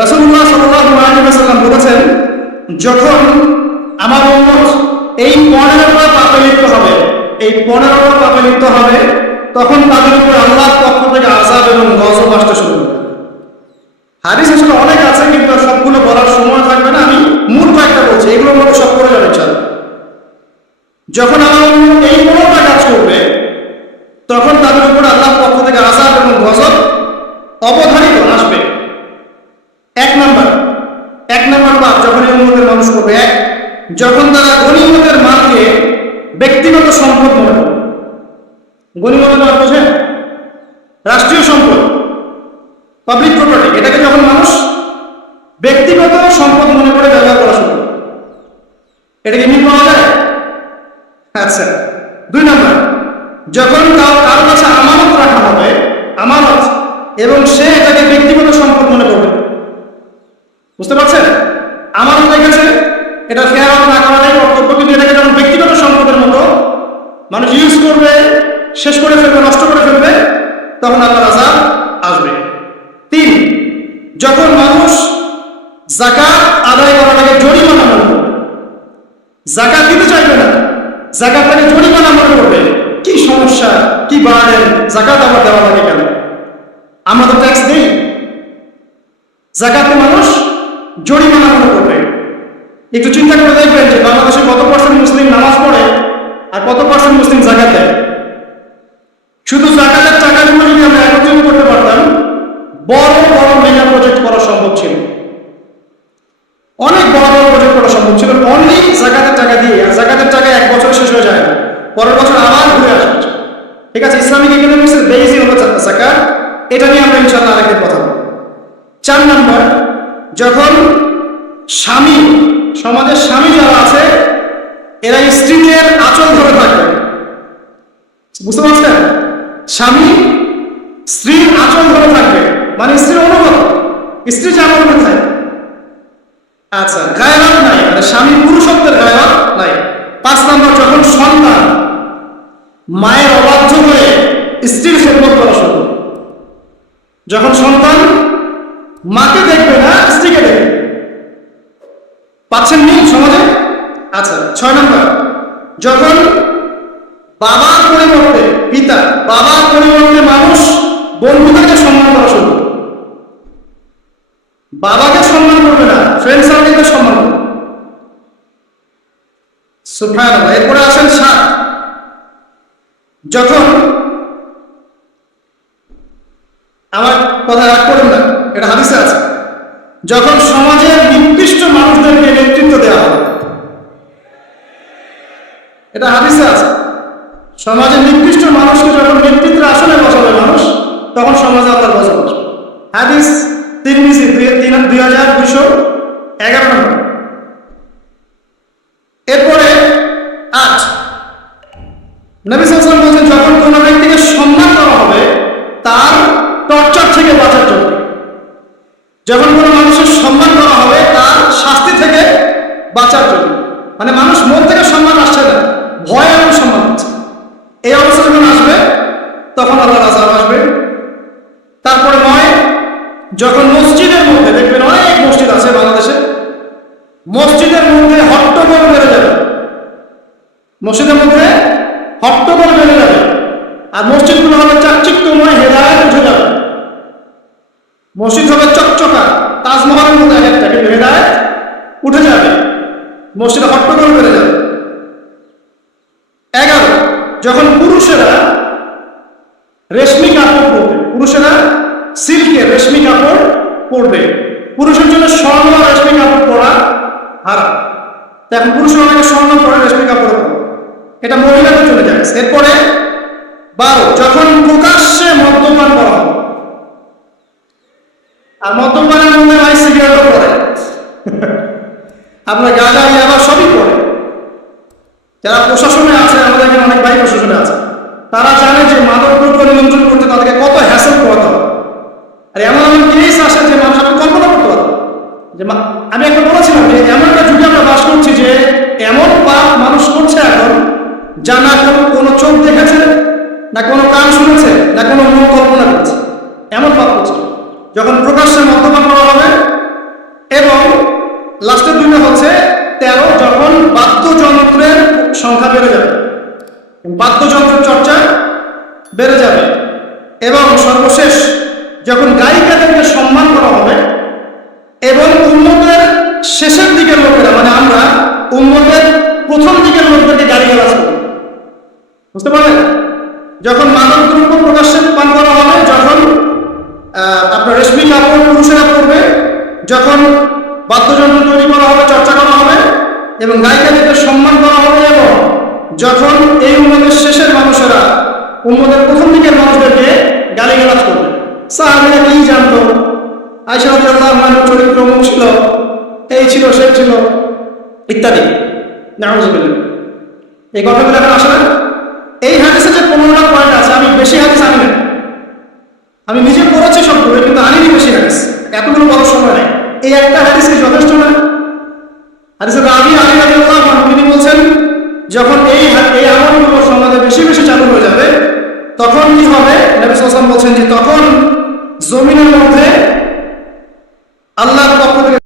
রাসূলুল্লাহ সাল্লাল্লাহু আলাইহি ওয়াসাল্লাম বলেছেন, যখন আমার উম্মত এই 15টা পাপে লিপ্ত হবে, এই 15টা পাপে লিপ্ত হবে, তখন তাদের উপর আল্লাহর পক্ষ থেকে আযাব এবং গজব আসতে শুরু করবে। হাদিস আসলে অনেক আছে, কিন্তু সবগুলো বলার সময় থাকবে না, আমি মূল কয়েকটা বলছি, এগুলোর মধ্যে সব করে যাবে ইনশাআল্লাহ। যখন আমার উম্মত এই 15টা কাজ করবে, তখন তাদের উপর আল্লাহর পক্ষ থেকে আযাব এবং গজব অবধারিত আসবে। এক নম্বর পাপ যখন এই উম্মতের মানুষ করবে, যখন তারা গনিমতের মালকে ব্যক্তিগত সম্পদ মনে করবে। গনিমতের মাল বোঝেন? রাষ্ট্রীয় সম্পদ, পাবলিক প্রপার্টি, এটাকে যখন মানুষ ব্যক্তিগত সম্পদ মনে করে ব্যবহার করা শুরু করে, এটাকে মিল পাওয়া যায়? আচ্ছা। 2 নম্বর, যখন কারো কাছে আমানত রাখা হবে, আমানত, এবং সে এটাকে ব্যক্তিগত সম্পদ মনে করবে। বুঝতে পারছেন? আমানত রেখেছে, এটা খেয়াল না করাটাই কর্তব্য, কিন্তু এটাকে যখন ব্যক্তিগত সম্পদের মতো মানুষ ইউজ করবে, শেষ করে ফেলবে, নষ্ট করে ফেলবে, তখন আল্লাহর আযাব আসবে। 3, যখন মানুষ যাকাত আদায় করাটাকে জরিমানা মনে করবে, যাকাত দিতে চাইবে না, যাকাতটাকে জরিমানা মনে করবে, কি সমস্যা, কি বাড়েন, যাকাত আবার দেওয়া লাগে কেন, আমরা তো ট্যাক্স দিই। যাকাতে মানুষ জরিমানা মনে করবে। একটু চিন্তা করে দেখবেন যে বাংলাদেশে কত % মুসলিম নামাজ পড়ে আর কত % মুসলিম যাকাত দেয়। শুধু যাকাতের টাকাগুলো যদি আমরা একত্রিত করতে পারতাম, বড় বড় মেগা প্রজেক্ট করা সম্ভব ছিল, অনেক বড় বড় প্রজেক্ট করা সম্ভব ছিল অনলি যাকাতের টাকা দিয়ে। আর যাকাতের টাকা 1 বছর শেষ হয়ে যায় না, পরের বছর আবার ঘুরে আসবে। ঠিক আছে, ইসলামিক ইকোনমিক্সের বেসই হলো যাকাত। এটা নিয়ে আমরা ইনশাআল্লাহ আরেকদিন কথা বলব। 4 নম্বর, যখন স্বামী, সমাজের স্বামী যারা আছে, এরা স্ত্রীদের আঁচল ধরে থাকবে। বুঝতে পারছেন? স্বামী স্ত্রীর আঁচল ধরে থাকবে, মানে স্ত্রীর অনুগত, স্ত্রী যেমন কোথায়। আচ্ছা, গায়রাত নাই, মানে স্বামী পুরুষত্বের গায়রাত নাই। 5 নম্বর, যখন সন্তান মায়ের অবাধ্য হয়ে স্ত্রীর খেদমত করা শুরু, যখন সন্তান মাকে দেখবে না, স্ত্রীকে দেখবে। পাচ্ছেন নি সমাজে? আচ্ছা। 6 নম্বর, যখন বাবার পরিবর্তে পিতা, বাবার পরিবর্তে মানুষ বন্ধুদেরকে সম্মান করা শুরু, বাবাকে সম্মান করবে না, ফ্রেন্ড সার্কেলকে সম্মান করবে। সুবহানাল্লাহ। এরপরে আসেন 7, যখন, আমার কথা রাগ করেন না, এটা হাদিসে আছে, যখন সমাজের নিকৃষ্ট মানুষদেরকে নেতৃত্ব দেওয়া হবে। এটা হাদিসে আছে, সমাজের নিকৃষ্ট মানুষকে যখন নেতৃত্বের আসনে বসাবে মানুষ, তখন সমাজে আল্লাহর গজব আসবে। হাদিস তিরমিজি 2211 নম্বর। এরপরে 8, নবী সাল্লাল্লাহু আলাইহি ওয়াসাল্লাম বলেন, যখন কোনো ব্যক্তিকে সম্মান করা হবে তার টর্চার থেকে বাঁচার জন্য, যখন কোনো মানুষের সম্মান করা হবে তার শাস্তি থেকে বাঁচার জন্য, মানে মানুষ মন থেকে সম্মান আসছে না, ভয় এবং সম্মান হচ্ছে, এই অবস্থা যখন আসবে তখন আল্লাহর আযাব আসবে। তারপরে 9, যখন মসজিদের মধ্যে, দেখবেন অনেক মসজিদ আছে বাংলাদেশে, মসজিদের মধ্যে হট্টগোল বেড়ে যাবে, মসজিদের মধ্যে হট্টগোল বেড়ে যাবে, আর মসজিদগুলো হবে চাকচিক্যময়, হেদায়েত উঠে যাবে। মসজিদ হবে চকচকা, তাজমহলের মতো একটা, কিন্তু হেদায়েত উঠে যাবে, মসজিদে হট্টগোল বেড়ে যাবে। 11, যখন পুরুষেরা রেশমি কাপড় পরবে, পুরুষেরা সিল্কের রেশমি কাপড় পরবে, পুরুষের জন্য স্বর্ণ আর রেশমি কাপড় পরা হারাম। এখন পুরুষের অনেকে স্বর্ণ পরে, রেশমি কাপড় পরে, এটা মহিলাদের চলে যায়। এরপরে 12, যখন প্রকাশ্যে মদ্যপান করা হবে, আর মদ্যপানের মধ্যে ভাই সিগারেটও পড়ে, আপনার গাঁজা ইয়াবা সবই পড়ে। যারা প্রশাসনে আছে, আমাদের এখানে অনেক ভাই প্রশাসনে আছে, তারা জানে যে মাদক দ্রব্য নিয়ন্ত্রণ করতে তাদেরকে কত হ্যাসেল করতে হবে। আর এমন এমন কেস আসে যে মানুষ আপনি কল্পনা করতে পারেন। যে আমি একটা বলেছিলাম যে এমন একটা যুগে আমরা বাস করছি যে এমন পাপ মানুষ করছে এখন, যা না কোনো চোখ দেখেছে, না কোনো কান শুনেছে, না কোনো মন কল্পনা করেছে, এমন পাপ করছে। যখন প্রকাশ্যে মদ্যপান করা হবে সংখ্যা বেড়ে যাবে, বাদ্যযন্ত্রের চর্চা বেড়ে যাবে, এবং সর্বশেষ যখন গায়িকাদেরকে সম্মান করা হবে এবং উম্মতের শেষের দিকের লোকেরা, মানে আমরা উম্মতের প্রথম দিকের লোকদেরকে গালিগালাজ করব। বুঝতে পারলেন? যখন মাদক দ্রব্য প্রকাশ্যে পান করা হবে, যখন আপনার রেশমি কাপড় পুরুষেরা পরবে, যখন বাদ্যযন্ত্র তৈরি করা হবে, চর্চা করা হবে এবং গায়িকাদেরকে সম্মান করা হবে, এবং যখন এই উম্মতের শেষের মানুষেরা উম্মতের প্রথম দিকের মানুষদেরকে গালিগালাজ করবে। সাহাবীরা কি জানতো? আয়েশা রাদিয়াল্লাহু আনহার চরিত্র মুখ ছিল, এই ছিল, সে ছিল, ইত্যাদি। নাউযুবিল্লাহ। এই কথাগুলো এখন আসলে এই হাদিসে যে 15টা পয়েন্ট আছে, আমি বেশি হাদিস আনি না, আমি নিজে পড়েছি সবগুলো, কিন্তু আনিনি বেশি হাদিস, এতগুলো বলার সময় নাই। এই একটা হাদিস কি যথেষ্ট না? হাদিসে রাবি আলী রাদিয়াল্লাহু আনহু তিনি বলছেন, যখন এই আমলগুলো সমাজে বেশি বেশি চালু হয়ে যাবে, তখন কি হবে? নবী সাল্লাল্লাহু আলাইহি ওয়াসাল্লাম বলছেন যে তখন জমিনের মধ্যে